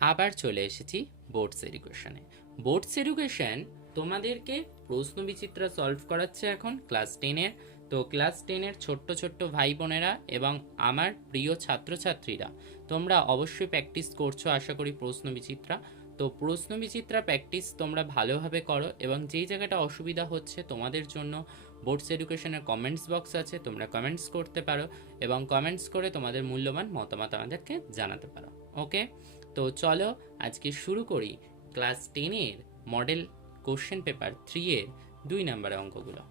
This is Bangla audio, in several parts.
আবার চলে এসেছি বোর্ডস এডুকেশনে। বোর্ডস এডুকেশন তোমাদেরকে প্রশ্ন বিচিত্রা সলভ করাচ্ছে এখন ক্লাস 10-এর। তো ক্লাস 10-এর ছোট্ট ছোট্ট ভাই বোনেরা এবং আমার প্রিয় ছাত্রছাত্রীরা, তোমরা অবশ্যই প্র্যাকটিস করছো আশা করি প্রশ্ন বিচিত্রা। তো প্রশ্ন বিচিত্রা প্র্যাকটিস তোমরা ভালোভাবে করো, এবং যেই জায়গাটা অসুবিধা হচ্ছে তোমাদের জন্য বোর্ডস এডুকেশনের কমেন্টস বক্স আছে, তোমরা কমেন্টস করতে পারো এবং কমেন্টস করে তোমাদের মূল্যবান মতামত আমাদেরকে জানাতে পারো। ওকে, তো চলো আজকে শুরু করি ক্লাস 10-এর মডেল কোশ্চেন পেপার 3-এর 2 নম্বরের অঙ্কগুলো।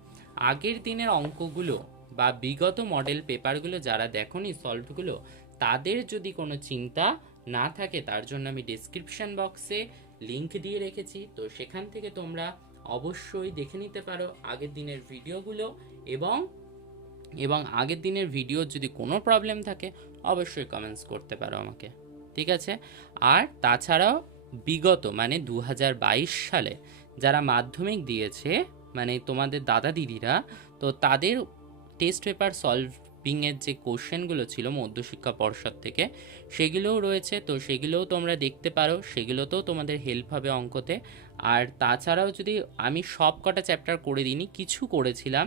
আগের দিনের অঙ্কগুলো বা বিগত মডেল পেপারগুলো যারা দেখোনি সলভগুলো, তাদের যদি কোনো চিন্তা না থাকে তার জন্য আমি ডেসক্রিপশন বক্সে লিংক দিয়ে রেখেছি, তো সেখান থেকে তোমরা অবশ্যই দেখে নিতে পারো আগের দিনের ভিডিওগুলো। এবং এবং আগের দিনের ভিডিও যদি কোনো প্রবলেম থাকে অবশ্যই কমেন্টস করতে পারো আমাকে, ঠিক আছে? আর তাছাড়াও বিগত মানে 2022 সালে যারা মাধ্যমিক দিয়েছে, মানে তোমাদের দাদা দিদিরা, তো তাদের টেস্ট পেপার সলভিংয়ের যে কোশ্চেনগুলো ছিল মধ্যশিক্ষা পর্ষদ থেকে, সেগুলোও রয়েছে, তো সেগুলোও তোমরা দেখতে পারো, সেগুলোতেও তোমাদের হেল্প হবে অঙ্কতে। আর তাছাড়াও যদি আমি সব কটা চ্যাপ্টার করে দিইনি, কিছু করেছিলাম,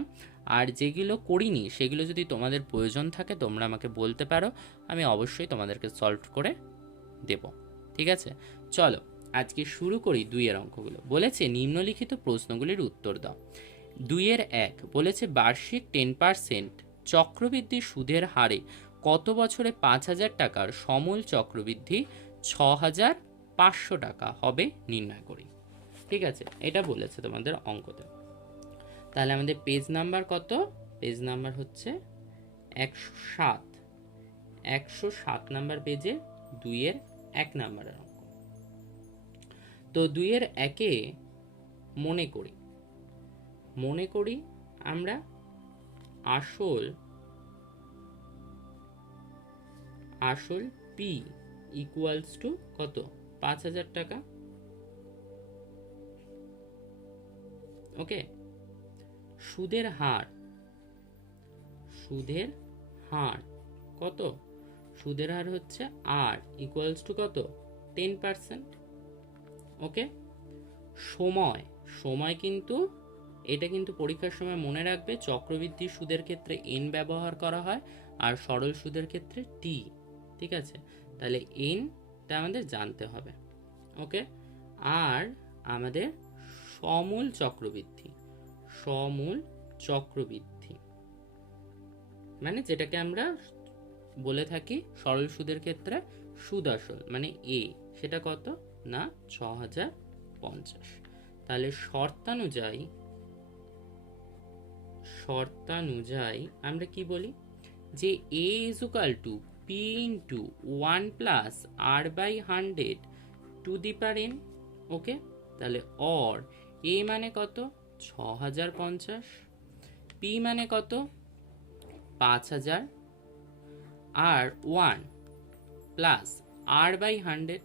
আর যেগুলো করিনি সেগুলো যদি তোমাদের প্রয়োজন থাকে তোমরা আমাকে বলতে পারো, আমি অবশ্যই তোমাদেরকে সলভ করে দেব, ঠিক আছে? চলো আজকে শুরু করি 2-এর অঙ্কগুলো। বলেছে নিম্নলিখিত প্রশ্নগুলির উত্তর দাও। 2-1 বলেছে বার্ষিক 10% চক্রবৃদ্ধি সুদের হারে কত বছরে 5,000 টাকার সমূল চক্রবৃদ্ধি 6,500 টাকা হবে নির্ণয় করি। ঠিক আছে, এটা বলেছে তোমাদের অঙ্কতে। তাহলে আমাদের পেজ নাম্বার কত? পেজ নাম্বার হচ্ছে 107। 107 নাম্বার পেজে 2-1 নাম্বারের অঙ্ক। তো 2-1-এ মনে করি আমরা আসল পি ইকুয়ালস টু কত? 5,000 টাকা। ওকে, সুদের হার কত? সুদের হার হচ্ছে আর ইকুয়ালস টু কত? 10%। ওকে, সময় কিন্তু এটা কিন্তু পরীক্ষার সময় মনে রাখবে, চক্রবৃদ্ধি সুদের ক্ষেত্রে এন ব্যবহার করা হয় আর সরল সুদের ক্ষেত্রে টি। ঠিক আছে, তাহলে এনটা আমাদের জানতে হবে। ওকে, আর আমাদের সমূল চক্রবৃদ্ধি মানে যেটাকে আমরা বলে থাকি সরল সুদের ক্ষেত্রে সুদ আসল মানে এ, সেটা কত না 6,050। তাহলে শর্তানুযায়ী আমরা কি বলি যে A is equal to P into 1 plus r by 100 to the power n. Okay, তাহলে অর এ মানে কত? 6,050, পি মানে কত? 5,000, আর 1 প্লাস আর বাই 100,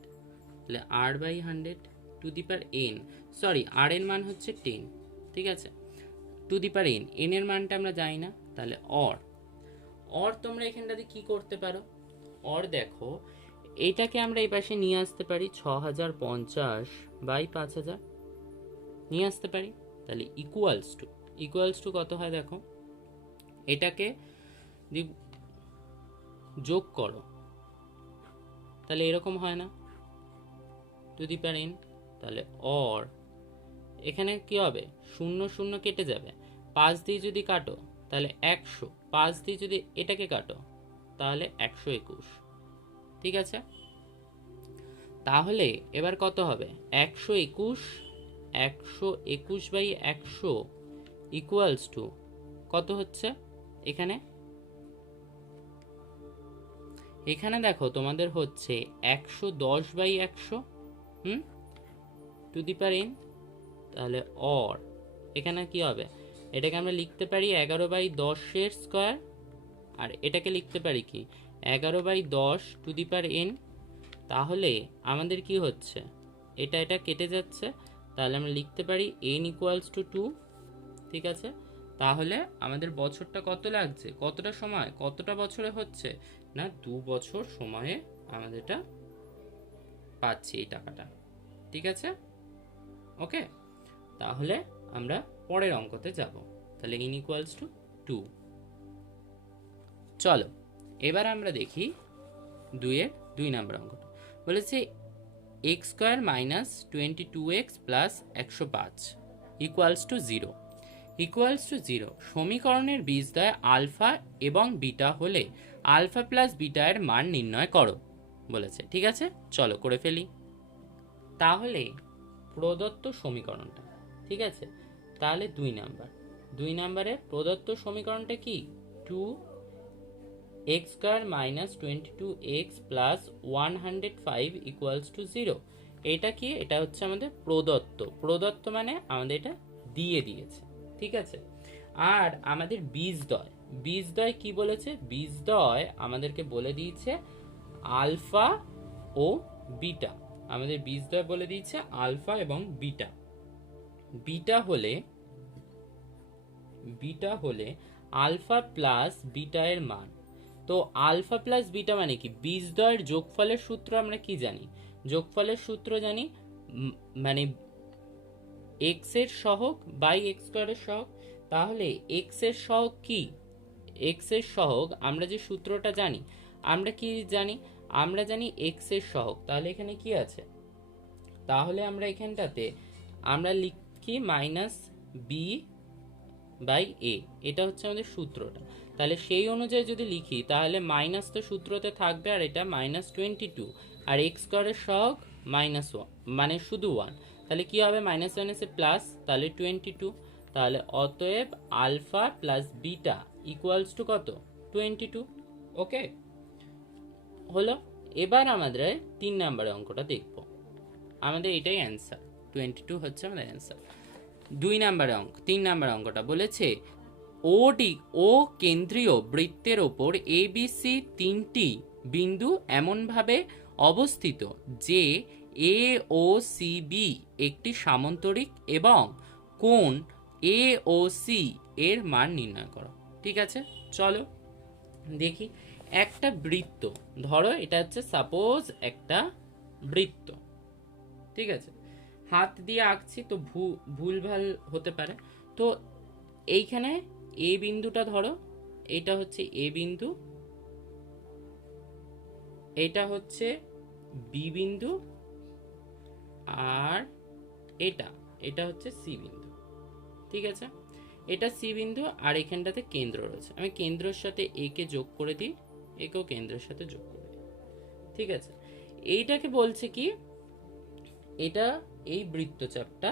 তাহলে r by 100 to the power n, sorry r এর মান হচ্ছে 10, ঠিক আছে, to the power n, n এর মানটা আমরা জানি না, তাহলে অর তোমরা এখানটাতে কি করতে পারো? অর দেখো, এইটাকে আমরা এই পাশে নিয়ে আসতে পারি 6,050 বাই 5,000 নিয়ে আসতে পারি, তাহলে ইকুয়ালস টু কত হয় দেখো, এটাকে যোগ করো তাহলে এরকম হয় না, টু দি পাওয়ার এন। তাহলে অর এখানে কি হবে? 0 কেটে যাবে, 5 দিয়ে যদি কাটো তাহলে 100, 5 দিয়ে যদি এটাকে কাটো তাহলে 121। ঠিক আছে, তাহলে এবার কত হবে? 121 বাই 100 ইকুয়ালস টু কত হচ্ছে? এখানে দেখো তোমাদের হচ্ছে 110 by 100 to the power n. তাহলে অর এখানে কি হবে? এটাকে আমরা লিখতে পারি 11/10 স্কোয়ার, আর এটাকে লিখতে পারি কি 11/10 টু দি পাওয়ার এন। তাহলে আমাদের কি হচ্ছে? এটা কেটে যাচ্ছে, তাহলে আমরা লিখতে পারি এন ইকুয়ালস টু 2। ঠিক আছে, তাহলে আমাদের বছরটা কত লাগছে? কতটা বছরে হচ্ছে না 2 বছর সময়ে আমাদের এটা পাচ্ছি এই টাকাটা। ঠিক আছে, ওকে। তাহলে আমরা পরের অঙ্কতে যাব। তাহলে ইনইকুয়ালস টু 2। চলো এবার আমরা দেখি 2-এর 2 নম্বর অঙ্কটা। বলেছে x square minus 22x plus 105 equals to 0 equals to 0 সমীকরণের বীজদ্বয় আলফা এবং বিটা হলে আলফা প্লাস বিটা এর মান নির্ণয় করো বলেছে। ঠিক আছে, চলো করে ফেলি। তাহলে প্রদত্ত সমীকরণটা, ঠিক আছে, তাহলে 2 নাম্বারে প্রদত্ত সমীকরণটা কি? 2x square minus 22x plus 105 equals to 0। এটা কি? এটা হচ্ছে আমাদের প্রদত্ত মানে আমাদের এটা দিয়ে দিয়েছে। ঠিক আছে, আর আমাদের বীজদ্বয় কি বলেছে? বীজদ্বয় আমাদেরকে বলে দিয়েছে আলফা ও বিটা। আমাদের বীজদ্বয় বলে দিয়েছে আলফা এবং বিটা। বিটা হলে আলফা প্লাস বিটা এর মান। তো আলফা প্লাস বিটা মানে কি? বীজদ্বয়ের যোগফলের সূত্র আমরা কি জানি? যোগফলের সূত্র জানি মানে এক্স এর সহগ বাই এক্স স্কোয়ারের সহগ। তাহলে এক্স এর সহগ কি? এক্স এর সহগ আমরা যে সূত্রটা জানি, আমরা কি জানি? আমরা জানি এক্স এর সহগ। তাহলে এখানে কি আছে? তাহলে আমরা এখানটাতে আমরা লিখি মাইনাস বি বাই এ, এটা হচ্ছে আমাদের সূত্রটা। তাহলে সেই অনুযায়ী যদি লিখি তাহলে মাইনাস তো সূত্রতে থাকবে, আর এটা মাইনাস 22, আর এক্স স্কোয়ারের সহগ -1 মানে শুধু 1। তাহলে কি হবে? মাইনাস মাইনাসে প্লাস, তাহলে 22। তাহলে অতএব alpha plus beta equals to কত? 22। ওকে, হলো। এবার আমাদের 3 নম্বরের অঙ্কটা দেখব। আমাদের এটাই অ্যান্সার, 22 হচ্ছে আমাদের অ্যান্সার। 3 নম্বর অঙ্কটা বলেছে ও কেন্দ্রীয় বৃত্তের ওপর এ বি সি 3টি বিন্দু এমনভাবে অবস্থিত যে এ ও সি বি একটি সামান্তরিক এবং কোণ এ ও সি এর মান নির্ণয় করো। ঠিক আছে, চলো দেখি। একটা বৃত্ত ধরো, এটা হচ্ছে সাপোজ একটা বৃত্ত। ঠিক আছে, হাত দিয়ে আঁকছি তো ভুলভাল হতে পারে। তো এইখানে এ বিন্দুটা ধরো, এটা হচ্ছে এ বিন্দু, এটা হচ্ছে বি বিন্দু, আর এটা হচ্ছে সি বিন্দু। ঠিক আছে, এটা সি বিন্দু, আর এখানটাতে কেন্দ্র রয়েছে। আমি কেন্দ্রের সাথে এ কে যোগ করে দিই, একেও কেন্দ্রের সাথে যোগ করে দিই। ঠিক আছে, এইটাকে বলছে কি? এটা এই বৃত্তচাপটা,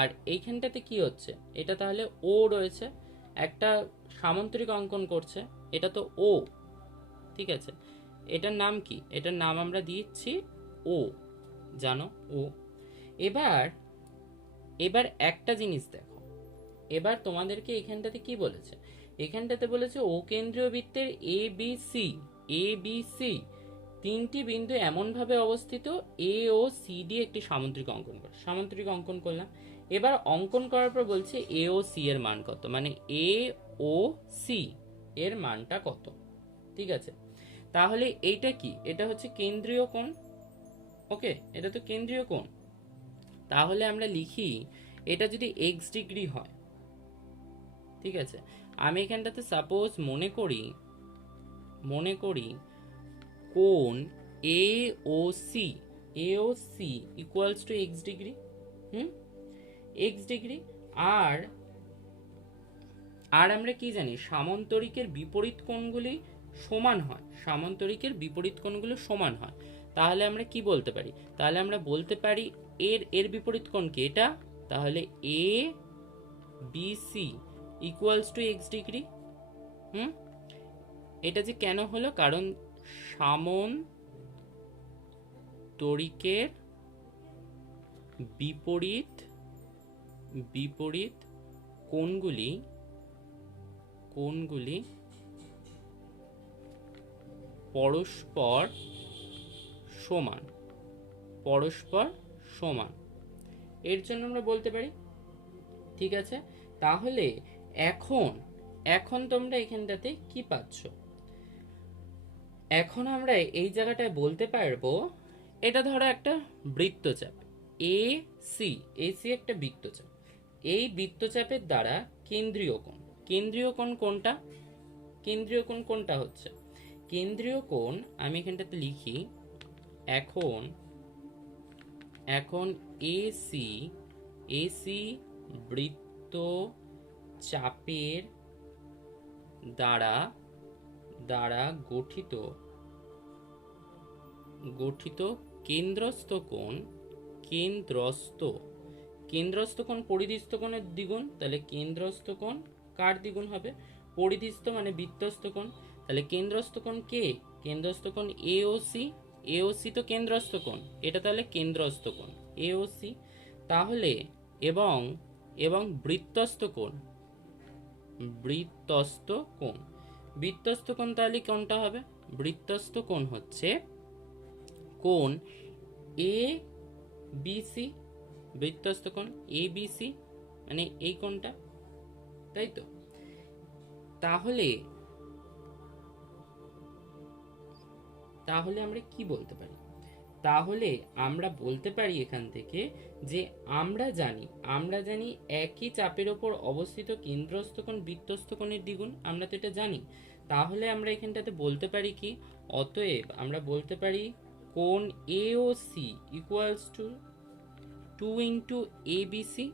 আর এইখানটাতে কি হচ্ছে? এটা তাহলে ও রয়েছে, একটা সামান্তরিক অঙ্কন করছে, এটা তো ও। ঠিক আছে, এটার নাম কি? এটার নাম আমরা দিচ্ছি ও, জানো, ও। এবার একটা জিনিস দেখো, এবার তোমাদেরকে এখানটাতে কি বলেছে? এখানটাতে বলেছে ও কেন্দ্রীয় বৃত্তের এ বি সি 3টি বিন্দু এমনভাবে অবস্থিত এ ও সি ডি একটি সামান্তরিক অঙ্কন করলাম। এবার অঙ্কন করার পর বলছে এ ও সি এর মান কত, মানে এ ও সি এর মানটা কত। ঠিক আছে, তাহলে এইটা কি? এটা হচ্ছে কেন্দ্রীয় কোণ। ওকে, এটা তো কেন্দ্রীয় কোণ। তাহলে আমরা লিখি এটা যদি এক্স ডিগ্রি হয়। ঠিক আছে, আমি এখানটাতে সাপোজ মনে করি কোণ A O C equals to x degree. X degree. আর আমরা কি জানি? সামান্তরিকের বিপরীত কোণগুলি সমান হয়। তাহলে আমরা কি বলতে পারি? তাহলে আমরা বলতে পারি এর বিপরীত কোণ কি? এটা। তাহলে A B C equals to x degree. এটা যে কেন হলো? কারণ সামান্তরিকের বিপরীত কোণগুলি পরস্পর সমান, এর জন্য আমরা বলতে পারি। ঠিক আছে, তাহলে এখন তোমরা এখানটাতে কি পাচ্ছ? এখন আমরা এই জায়গাটায় বলতে পারবো এটা ধরো একটা বৃত্তচাপ এ সি, একটা বৃত্তচাপ। এই বৃত্তচাপের দ্বারা কেন্দ্রীয় কোণ, কোনটা? কেন্দ্রীয় কোণ কোনটা হচ্ছে? কেন্দ্রীয় কোণ আমি এখানটাতে লিখি, এখন এসি, বৃত্ত চাপের দ্বারা গঠিত কেন্দ্রস্থ কোণ, কেন্দ্রস্থ কোণ পরিধিস্থ কোণের দ্বিগুণ। তাহলে কেন্দ্রস্থ কোণ কার দ্বিগুণ হবে? পরিধিস্থ মানে বৃত্তস্থ কোণ। তাহলে কেন্দ্রস্থ কোণ কে? কেন্দ্রস্থ কোণ এওসি তো কেন্দ্রস্থ কোণ, এটা তাহলে কেন্দ্রস্থ কোণ এওসি। তাহলে এবং বৃত্তস্থ কোণ, তাহলে কোনটা হবে? বৃত্তস্থ কোণ হচ্ছে কোণ এ বিসি, বৃত্তস্থ কোণ এ বিসি মানে এই কোণটা, তাই তো? তাহলে আমরা কি বলতে পারি? তাহলে আমরা বলতে পারি এখান থেকে যে আমরা জানি একই চাপের ওপর অবস্থিত কেন্দ্রস্থ কোণ বৃত্তস্থ কোণের দ্বিগুণ, আমরা তো এটা জানি। তাহলে আমরা এখানটাতে বলতে পারি কি? অতএব আমরা বলতে পারি কোণ AOC equals to 2 into ABC,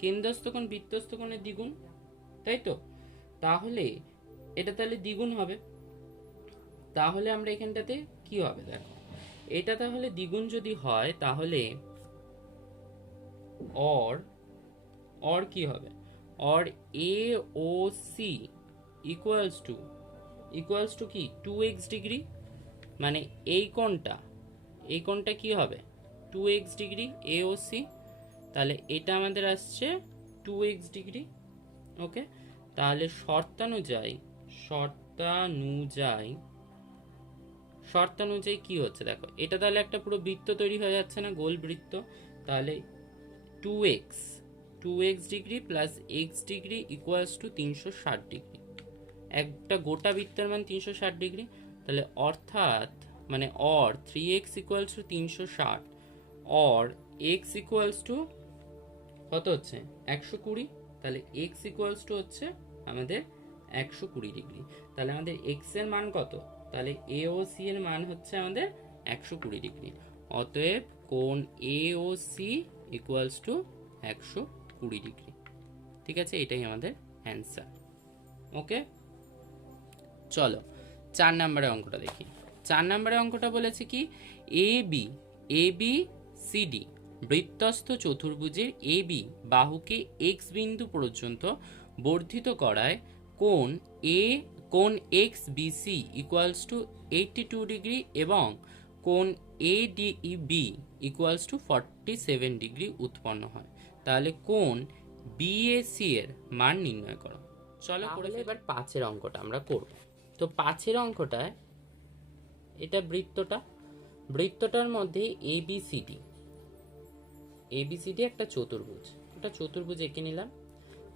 কেন্দ্রস্থ কোণ বৃত্তস্থ কোণের দ্বিগুণ, তাই তো? তাহলে এটা তাহলে দ্বিগুণ হবে। তাহলে আমরা এখানটাতে কি হবে দেখো, এটা তাহলে দ্বিগুণ যদি হয় তাহলে অর কি হবে? অর A O C equals to কি 2x ডিগ্রি, মানে এই কোণটা কি হবে? 2x degree AOC. তাহলে এটা আমাদের আসছে 2x ডিগ্রি। ওকে, তাহলে শর্তানুযায়ী কি হচ্ছে দেখো, এটা তাহলে একটা পুরো বৃত্ত তৈরি হয়ে যাচ্ছে না, গোল বৃত্ত। তাহলে 2x degree plus x degree equals to 360 degree. একটা গোটা বৃত্তের মান 360 ডিগ্রি। তাহলে অর্থাৎ মানে or 3x equals to 360, or x equals to কত হচ্ছে? 120। তাহলে x ইকুয়ালস টু হচ্ছে আমাদের 120 ডিগ্রি। তাহলে আমাদের x এর মান কত? তাহলে AOC এর মান হচ্ছে আমাদের 120 ডিগ্রি। অতএব কোণ AOC ইকুয়ালস টু 120 ডিগ্রি। ঠিক আছে, এটাই আমাদের অ্যান্সার। ওকে, চলো 4 নম্বরের অঙ্কটা দেখি। 4 নম্বরের অঙ্কটা বলেছে কি, এবি সিডি বৃত্তস্থ চতুর্ভুজের এবি বাহুকে এক্স বিন্দু পর্যন্ত বর্ধিত করায় কোণ X BC equals to 82 degree এবং কোণ এডিবি ইকুয়ালস টু 47 ডিগ্রি উৎপন্ন হয়। তাহলে কোণ বিএসি এর মান নির্ণয় করো। চলো করে এবার 5-এর অঙ্কটা আমরা করব। তো 5-এর অঙ্কটায় এটা বৃত্তটার মধ্যে এবিসিডি একটা চতুর্ভুজ, একটা চতুর্ভুজ এঁকে নিলাম।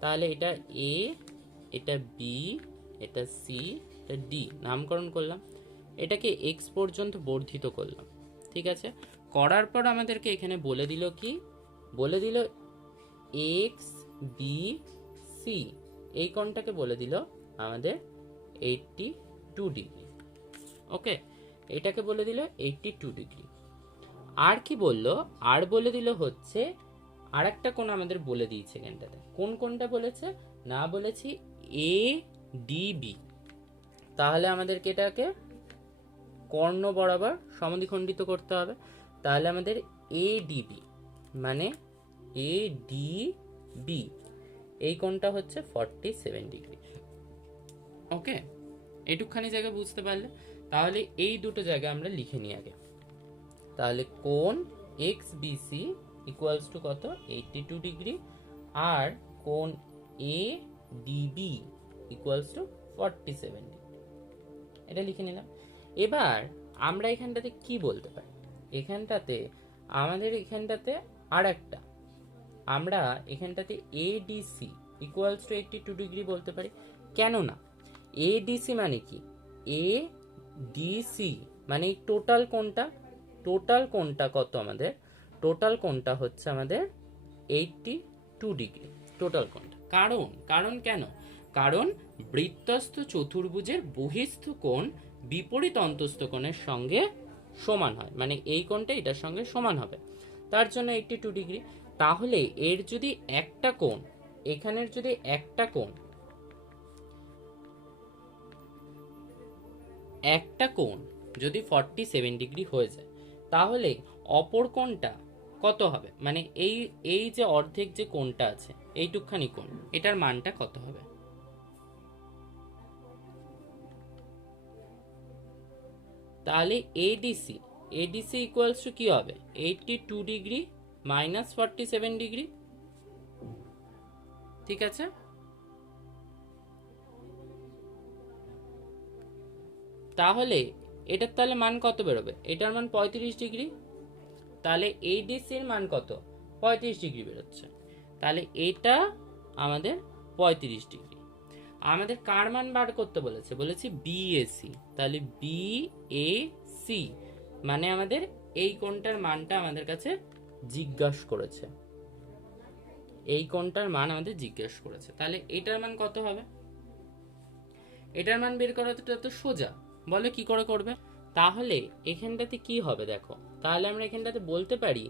তাহলে এটা এ, এটা বি, এটা সি, এটা ডি নামকরণ করলাম। এটাকে এক্স পর্যন্ত বর্ধিত করলাম। ঠিক আছে, করার পর আমাদেরকে এখানে বলে দিল কি, বলে দিল এক্স বি সি, এই কোণটাকে বলে দিল আমাদের 82 ডিগ্রি। ওকে, এটাকে বলে দিল 82 ডিগ্রি। আর কি বললো? আর বলে দিল হচ্ছে আর একটা কোণ আমাদের বলে দিয়েছে এখানটাতে। কোন কোণটা বলেছে? না, বলেছি এ ডিবি। তাহলে আমাদেরকে এটাকে কর্ণ বরাবর সমদ্বিখণ্ডিত করতে হবে। তাহলে আমাদের এডিবি মানে এডিবি এই কোণটা হচ্ছে 47 ডিগ্রি। ওকে, এইটুকখানি জায়গা বুঝতে পারলে? তাহলে এই দুটো জায়গা আমরা লিখে নিই আগে। তাহলে কোণ এক্স বিসি ইকুয়ালস টু কত? 82 ডিগ্রি। আর কোণ এ ডিবি ইকুয়ালস টু 47 ডিগ্রি। এটা লিখে নিলাম। এবার আমরা এখানটাতে কি বলতে পারি? আমরা এখানটাতে এডিসি ইকুয়ালস টু 82 ডিগ্রি বলতে পারি। কেন না? এডিসি মানে কি? এডিসি মানে এই টোটাল কোণটা কত আমাদের? টোটাল কোণটা হচ্ছে আমাদের 82 ডিগ্রি টোটাল কোণটা। কারণ কেন? কারণ বৃত্তস্থ চতুর্ভুজের বহিস্থ কোণ বিপরীত অন্তস্থ কোণের সঙ্গে সমান হয়, মানে এই কোণটা এটার সঙ্গে সমান হবে, তার জন্য 82 ডিগ্রি। তাহলে এর যদি একটা কোণ, এখানের যদি একটা কোণ যদি 47 ডিগ্রি হয়ে যায়, তাহলে অপর কোণটা কত হবে? মানে এই যে অর্ধেক যে কোণটা আছে, এইটুকখানি কোণ, এটার মানটা কত হবে? তাহলে এডিসি ইকুয়ালস টু কি হবে? 82 ডিগ্রি মাইনাস 47 ডিগ্রি। ঠিক আছে, তাহলে এটার তাহলে মান কত বেরোবে? এটার মান 35 ডিগ্রি। তাহলে এডিসির মান কত? 35 ডিগ্রি বেরোচ্ছে। তাহলে এটা আমাদের 35 ডিগ্রি। আমাদের কার মান বার করতে বলেছে? বলেছে বিএসি। তাহলে বিএসি মানে আমাদের এই কোণটার মানটা আমাদের কাছে জিজ্ঞাসা করেছে, এই কোণটার মান আমাদের জিজ্ঞাসা করেছে। তাহলে এটার মান কত হবে? এটার মান বের করাটা তো সোজা, বলে কি করে করবে? তাহলে এখানটাতে কি হবে দেখো, তাহলে আমরা এখানটাতে বলতে পারি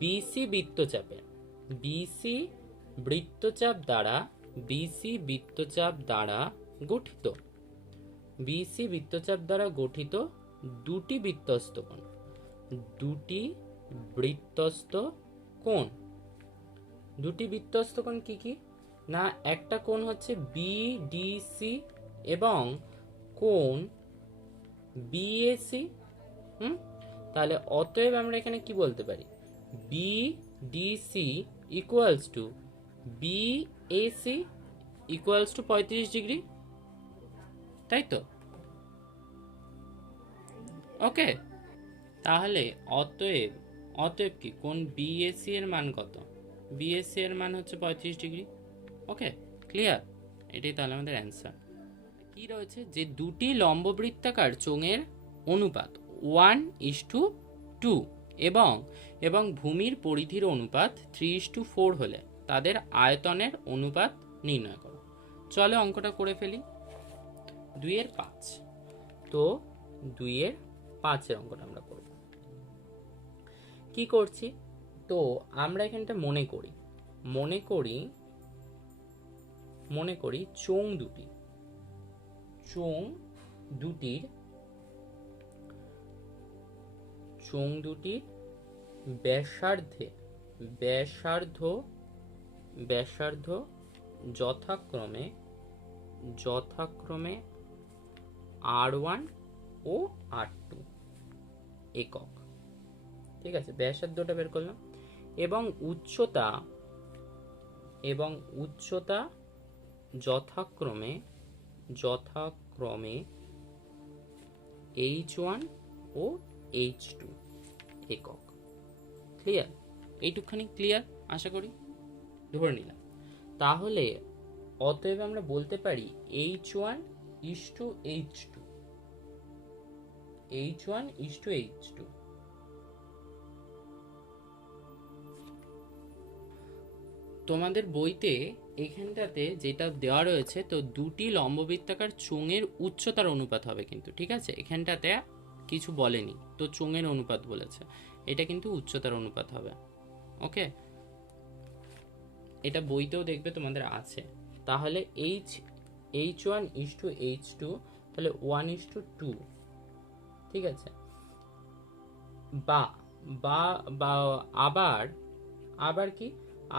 বিসি বৃত্তচাপ দ্বারা গঠিত দুটি বৃত্তস্থ কোণ কি কি না? একটা কোণ হচ্ছে বিডিসি এবং কোণ বিএসি। তাহলে অতএব আমরা এখানে কি বলতে পারি? BDC equals to BAC equals to 35 degree, তাই তো? ওকে, তাহলে অতএব কি কোণ বিএসি এর মান কত? বিএসি এর মান হচ্ছে 35 ডিগ্রি। ওকে, ক্লিয়ার? এটাই তাহলে আমাদের অ্যান্সার। কি রয়েছে? যে দুটি লম্ববৃত্তাকার চোঙের অনুপাত 1:2 এবং ভূমির পরিধির অনুপাত 3:4 হলে তাদের আয়তনের অনুপাত নির্ণয় করো। চলো অঙ্কটা করে ফেলি। 2-এর 5, তো 2-এর 5-এর অঙ্কটা আমরা করব। কি করছি? তো আমরা এখানটা মনে করি চোঙ দুটির ব্যাসার্ধ যথাক্রমে R1 ও R2 একক। ঠিক আছে, ব্যাসার্ধটা বের করলাম। এবং উচ্চতা যথাক্রমে H1 ও H2 একক। ক্লিয়ার? এইটুকখানি ক্লিয়ার আশা করি, ধরে নিলাম। তাহলে অতএব আমরা বলতে পারি H1:H2। তোমাদের বইতে এখানটাতে যেটা দেওয়া রয়েছে, তো দুটি লম্ববৃত্তাকার চোঙের উচ্চতার অনুপাত হবে কিন্তু, ঠিক আছে? এখানটাতে কিছু বলেনি, তো চোঙের অনুপাত বলেছে, এটা কিন্তু উচ্চতার অনুপাত হবে। ওকে, এটা বইতেও দেখবে তোমাদের আছে। তাহলে H1:H2, তাহলে 1:2। ঠিক আছে, আবার কি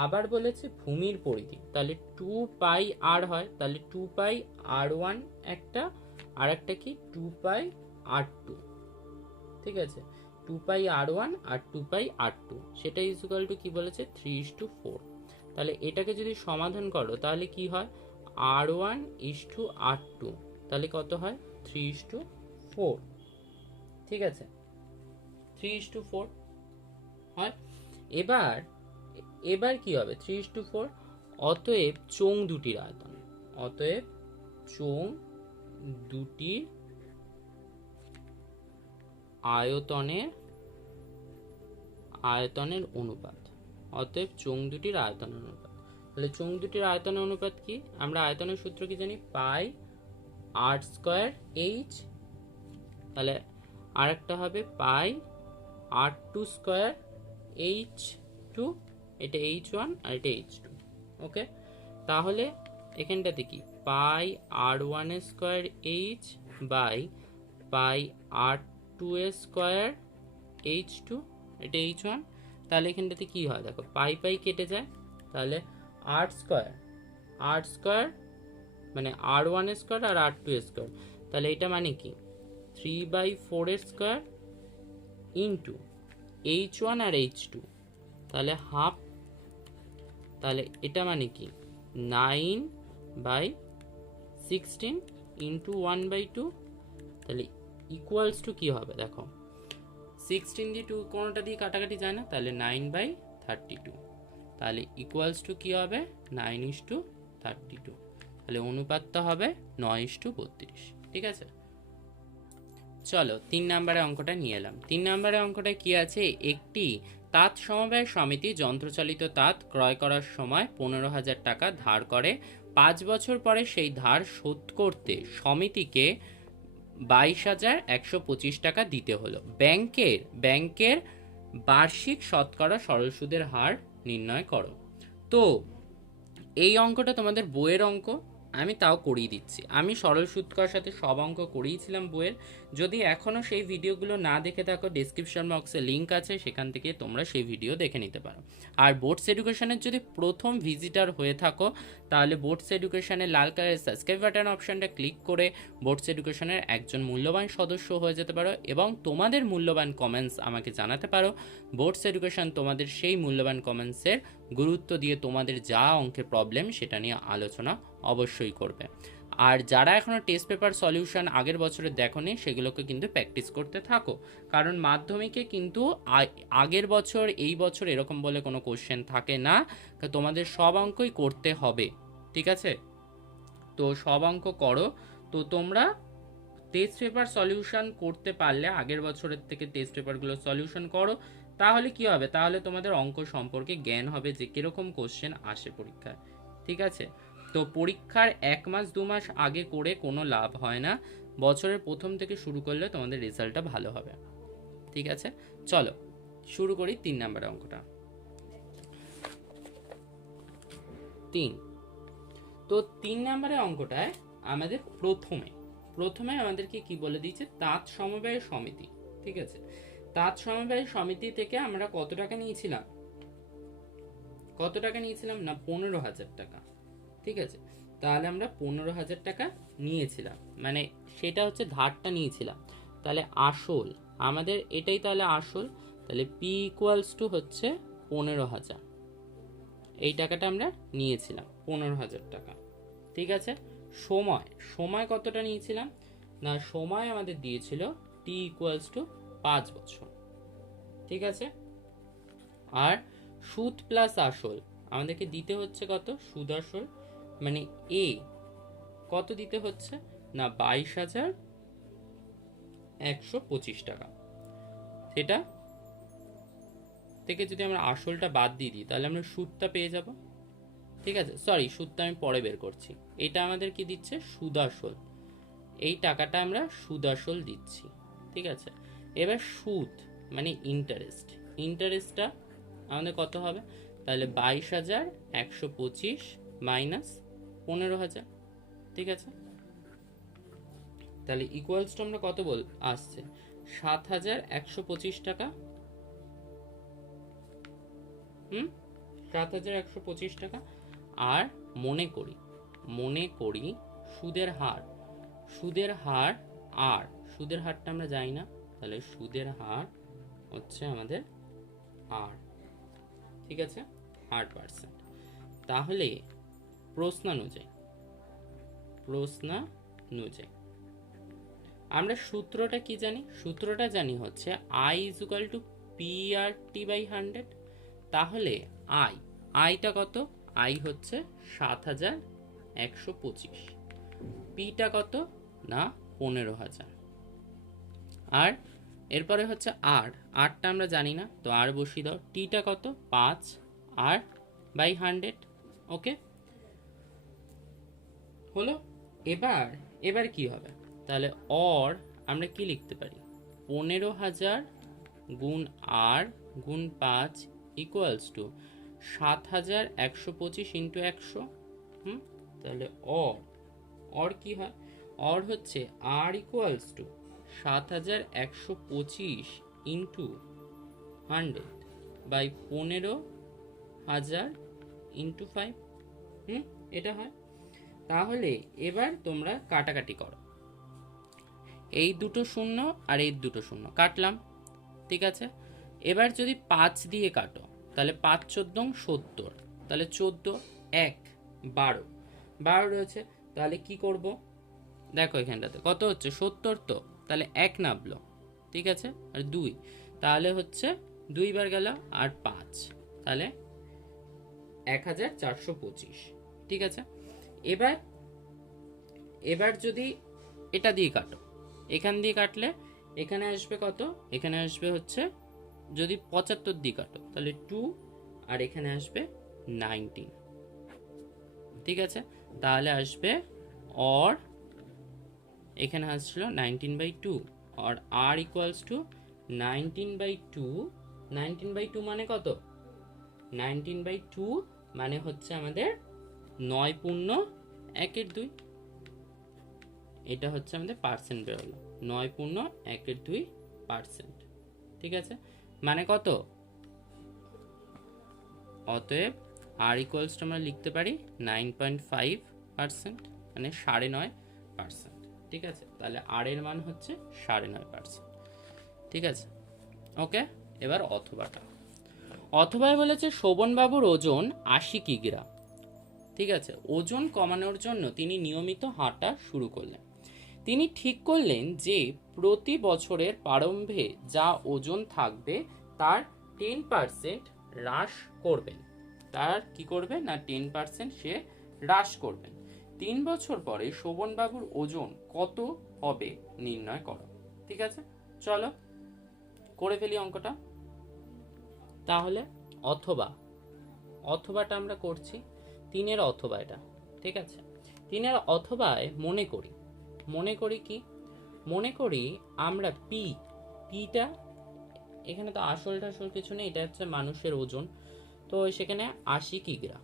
আবার বলেছে ভূমির পরিধি, তাহলে 2πr হয়, তাহলে 2πr1 একটা, আর একটা কি 2πr2। ঠিক আছে, 2πr1 আর 2πr2, সেটা ইকুয়াল টু কি বলেছে? 3:4। তাহলে এটাকে যদি সমাধান করো তাহলে কি হয়? R1:R2, তাহলে কত হয়? 3:4। ঠিক আছে, 3:4 হয়। এবার কি হবে? 3:4। অতএব চোঙ দুটির আয়তনের অনুপাত, অতএব চোঙ দুটির আয়তনের অনুপাত। তাহলে চোঙ দুটির আয়তনের অনুপাত কি? আমরা আয়তনের সূত্র কি জানি? Pi r square h. তাহলে আরেকটা হবে pi r two square h two, এটা এইচ ওয়ান আর এটা এইচ টু। ওকে, তাহলে এখানটাতে কি pi r one square h by pi r two square h two, এটা এইচ ওয়ান। তাহলে এখানটাতে কি হয় দেখো, পাই পাই কেটে যায়, তাহলে আর স্কোয়ার মানে আর ওয়ান স্কোয়ার আর আর টু স্কোয়ার, তাহলে এটা মানে কি 3/4 স্কোয়ার ইন্টু এইচ ওয়ান আর এইচ টু, তাহলে হাফ। তাহলে এটা মানে কি 9/16 ইন্টু 1/2, তাহলে ইকুয়ালস টু কি হবে দেখো, 16 দিয়ে 2 কোনোটা দিয়ে কাটাকাটি যায় না, তাহলে 9/32, তাহলে ইকুয়ালস টু কি হবে 9:32, তাহলে অনুপাতটা হবে 9:32। ঠিক আছে, চলো 3 নম্বরের অঙ্কটা নিয়ে এলাম। 3 নম্বরের অঙ্কটা কি আছে, একটি তাঁত সমবায় সমিতি যন্ত্রচালিত তাঁত ক্রয় করার সময় 15,000 টাকা ধার করে, 5 বছর পরে সেই ধার শোধ করতে সমিতিকে 22,125 টাকা দিতে হলো। ব্যাংকের বার্ষিক শতকরা সরল সুদের হার নির্ণয় করো। তো এই অঙ্কটা তোমাদের বইয়ের অঙ্ক, আমি তাও করিয়ে দিচ্ছি। আমি সরল সুদ করার সাথে সব অঙ্ক করিয়েছিলাম বইয়ের। যদি এখনও সেই ভিডিওগুলো না দেখে থাকো, ডেসক্রিপশন বক্সে লিঙ্ক আছে, সেখান থেকে তোমরা সেই ভিডিও দেখে নিতে পারো। আর বোর্ডস এডুকেশনের যদি প্রথম ভিজিটার হয়ে থাকো, তাহলে বোর্ডস এডুকেশনের লাল কালারের সাবস্ক্রাইব বাটন অপশানটা ক্লিক করে বোর্ডস এডুকেশনের একজন মূল্যবান সদস্য হয়ে যেতে পারো এবং তোমাদের মূল্যবান কমেন্টস আমাকে জানাতে পারো। বোর্ডস এডুকেশন তোমাদের সেই মূল্যবান কমেন্টসের গুরুত্ব দিয়ে তোমাদের যা অঙ্কের প্রবলেম সেটা নিয়ে আলোচনা অবশ্যই করবে। আর যারা এখনও টেস্ট পেপার সলিউশন আগের বছরে দেখোনি, সেগুলোকে কিন্তু প্র্যাকটিস করতে থাকো, কারণ মাধ্যমিকে কিন্তু আগের বছর এই বছর এরকম বলে কোনো কোশ্চেন থাকে না, তোমাদের সব অঙ্কই করতে হবে। ঠিক আছে, তো সব অঙ্ক করো। তো তোমরা টেস্ট পেপার সলিউশন করতে পারলে আগের বছরের থেকে টেস্ট পেপারগুলো সলিউশন করো, তাহলে কি হবে, তাহলে তোমাদের অঙ্ক সম্পর্কে জ্ঞান হবে যে কীরকম কোশ্চেন আসে পরীক্ষায়। ঠিক আছে, তো পরীক্ষার 1 মাস 2 মাস আগে করে কোনো লাভ হয় না, বছরের প্রথম থেকে শুরু করলে তোমাদের রেজাল্টটা ভালো হবে। ঠিক আছে, চলো শুরু করি 3 নম্বরের অঙ্কটা। 3, তো 3 নম্বরের অঙ্কটায় আমাদের প্রথমে আমাদেরকে কি বলে দিয়েছে, তাঁত সমবায় সমিতি। ঠিক আছে, তাঁত সমবায় সমিতি থেকে আমরা কত টাকা নিয়েছিলাম না 15,000 টাকা। ঠিক আছে, তাহলে আমরা 15,000 টাকা নিয়েছিলাম, মানে সেটা হচ্ছে ধারটা নিয়েছিলাম। তাহলে আসল আমাদের এটাই, তাহলে আসল, তাহলে পি ইকুয়ালস টু হচ্ছে 15,000, এই টাকাটা আমরা নিয়েছিলাম 15,000 টাকা। ঠিক আছে, সময় কতটা নিয়েছিলাম না, সময় আমাদের দিয়েছিল টি ইকুয়ালস টু 5 বছর। ঠিক আছে, আর সুদ প্লাস আসল আমাদেরকে দিতে হচ্ছে কত, সুদ আসল মানে এ কত দিতে হচ্ছে না 22,125 টাকা। সেটা থেকে যদি আমরা আসলটা বাদ দিয়ে দিই, তাহলে আমরা সুদটা পেয়ে যাব। ঠিক আছে, সরি, সুদটা আমি পরে বের করছি। এটা আমাদের কি দিচ্ছে, সুদ আসল, এই টাকাটা আমরা সুদ আসল দিচ্ছি। ঠিক আছে, এবার সুদ মানে ইন্টারেস্টটা আমাদের কত হবে, তাহলে 22,125 মাইনাস 15,000। ঠিক আছে, তাহলে ইকুয়ালস টু আমরা কত আসছে 7,125 টাকা। 7,125 টাকা। আর মনে করি সুদের হার আর সুদের হারটা আমরা জানি না, তাহলে সুদের হার হচ্ছে আমাদের আর। ঠিক আছে, 8%। তাহলে প্রশ্নানুযায়ী আমরা সূত্রটা কি জানি, সূত্রটা জানি হচ্ছে I = PRT/100। তাহলে আইটা কত, আই হচ্ছে 7,125, পিটা কত না 15,000, আর এরপরে হচ্ছে আর, আরটা আমরা জানি না, তো আর বসিয়ে দাও। টিটা কত? 5 আর বাই 100। ওকে, হলো। এবার এবার কি হবে? তাহলে অর আমরা কি লিখতে পারি? 15,000 গুণ আর গুণ 5 ইকুয়ালস টু 7,125 ইন্টু 100। তাহলে অর কি হয়? অর হচ্ছে r equals to 7,125 into 100 by 15,000 into 5। এটা হয়। তাহলে এবার তোমরা কাটাকাটি করো, এই দুটো শূন্য আর এই দুটো শূন্য কাটলাম, ঠিক আছে। এবার যদি 5 দিয়ে কাটো, তাহলে 5 14 70, তাহলে 14 1 12, 12 রয়েছে। তাহলে কি করব? দেখো এখানটাতে কত হচ্ছে? 70, তো তাহলে 1 নামলো, ঠিক আছে, আর 2, তাহলে হচ্ছে 2 বার গেল, আর 5, তাহলে 1425, ঠিক আছে। এবার এবার যদি এটা দিয়ে কাটো, এখান দিয়ে কাটলে এখানে আসবে কত? এখানে আসবে হচ্ছে, যদি 75 দিয়ে কাটো তাহলে 2, আর এখানে আসবে 19, ঠিক আছে। তাহলে আসবে অর, এখানে আসছিল 19/2, আর আর ইকুয়ালস টু 19/2। 19/2 মানে কত? 19/2 মানে হচ্ছে আমাদের 9.1/2। এটা হচ্ছে আমাদের পার্সেন্ট বেরোলো, 9.1/2%, ঠিক আছে। মানে কত? অতএব আর ইকুয়ালস টু আমরা লিখতে পারি 9.5%, মানে 9.5%, ঠিক আছে। তাহলে আর এর মান হচ্ছে 9.5%, ঠিক আছে। ওকে, এবার অথবাটা। অথবায় বলেছে শোভনবাবুর ওজন 80 কিগ্রা, ঠিক আছে। ওজন কমানোর জন্য তিনি নিয়মিত হাঁটা শুরু করলেন। তিনি ঠিক করলেন যে প্রতি বছরের প্রারম্ভে যা ওজন থাকবে তার 10% হ্রাস করবেন। তার কি করবে না, 10% সে হ্রাস করবেন। 3 বছর পরে শোভনবাবুর ওজন কত হবে নির্ণয় করো, ঠিক আছে। চলো করে ফেলি অঙ্কটা। তাহলে অথবাটা আমরা করছি 3-এর অথবা, এটা ঠিক আছে। 3-এর অথবায় মনে করি কি? মনে করি আমরা পিটা, এখানে তো আসল কিছু নেই, এটা হচ্ছে মানুষের ওজন, তো সেখানে 80 কিগ্রা।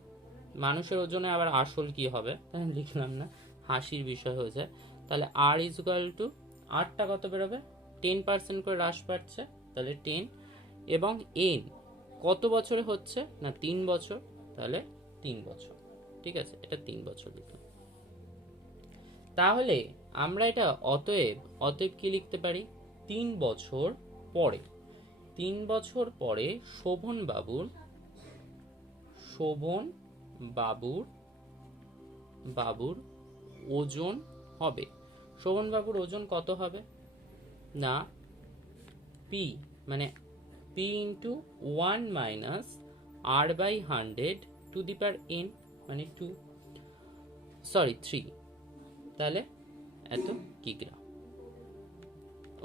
মানুষের ওজনে আবার আসল কি হবে লিখলাম না, হাসির বিষয় হয়ে যায়। তাহলে আর ইজ ইকুয়াল টু, আরটা কত বেরোবে? 10% করে হ্রাস পাচ্ছে, তাহলে 10, এবং এন কত বছরে হচ্ছে না 3 বছর, তাহলে 3 বছর, ঠিক আছে। এটা 3 বছর লিখলাম। তাহলে আমরা এটা অতএব কি লিখতে পারি? 3 বছর পরে, 3 বছর পরে শোভন বাবুর ওজন হবে। শোভন বাবুর ওজন কত হবে না, পি মানে P into 1 minus r by 100 to the power n, মানে 3, তাহলে এত কিগ্রা।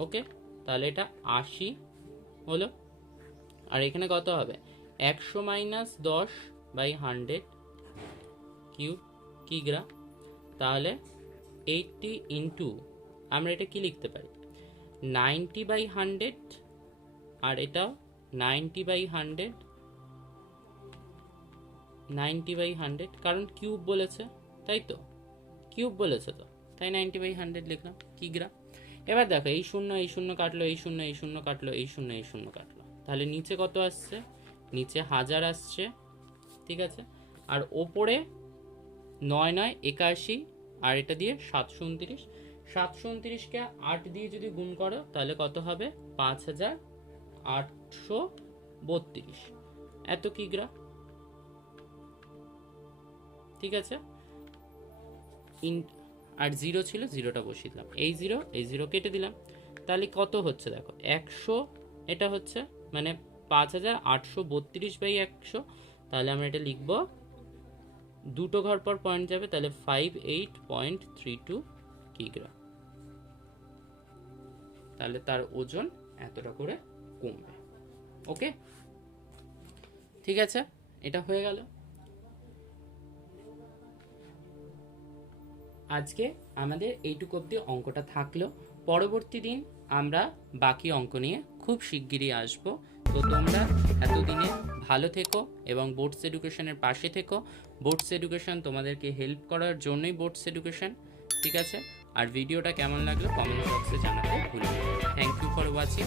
ওকে, তাহলে এটা 80 হলো, আর এখানে কত হবে? 100 মাইনাস 10 বাই 100 কিগ্রা, তাহলে 80 ইন্টু, আমরা এটা কি লিখতে পারি? 90/100, আর এটা 90/100, কারণ কিউব বলেছে, তাই তো, কিউব বলেছে তো, তাই 90/100 লিখলাম কিগ্রা। এবার দেখো এই শূন্য কাটলো, এই শূন্য কাটলো, এই শূন্য কাটলো, তাহলে নিচে কত আসছে? নিচে 1000 আসছে, ঠিক আছে। আর ওপরে 9×9=81, আর এটা দিয়ে 729, 729কে 8 দিয়ে যদি গুণ করো তাহলে কত হবে? 5832 এত কিগ্রা, ঠিক আছে। আর 0 ছিল, 0টা বসিয়ে দিলাম, এই 0 কেটে দিলাম, তাহলে কত হচ্ছে দেখো 100, এটা হচ্ছে মানে 5832/100, তাহলে আমরা এটা লিখবো, দুটো ঘর পর পয়েন্ট যাবে, তাহলে 58.32 কিগ্রা, তাহলে তার ওজন এতটা করে কমবে। ওকে, ঠিক আছে, এটা হয়ে গেল। আজকে আমাদের এইটুকু অবধি অঙ্কটা থাকলো। পরবর্তী দিন আমরা বাকি অঙ্ক নিয়ে খুব শিগগিরই আসব। তো তোমরা এতদিনে ভালো থেকো এবং বোর্ডস এডুকেশনের পাশে থেকো। বোর্ডস এডুকেশন তোমাদেরকে হেল্প করার জন্যই বোর্ডস এডুকেশন, ঠিক আছে? আর ভিডিওটা কেমন লাগলো কমেন্ট বক্সে জানাতে ভুলবেন না। Thank you for watching.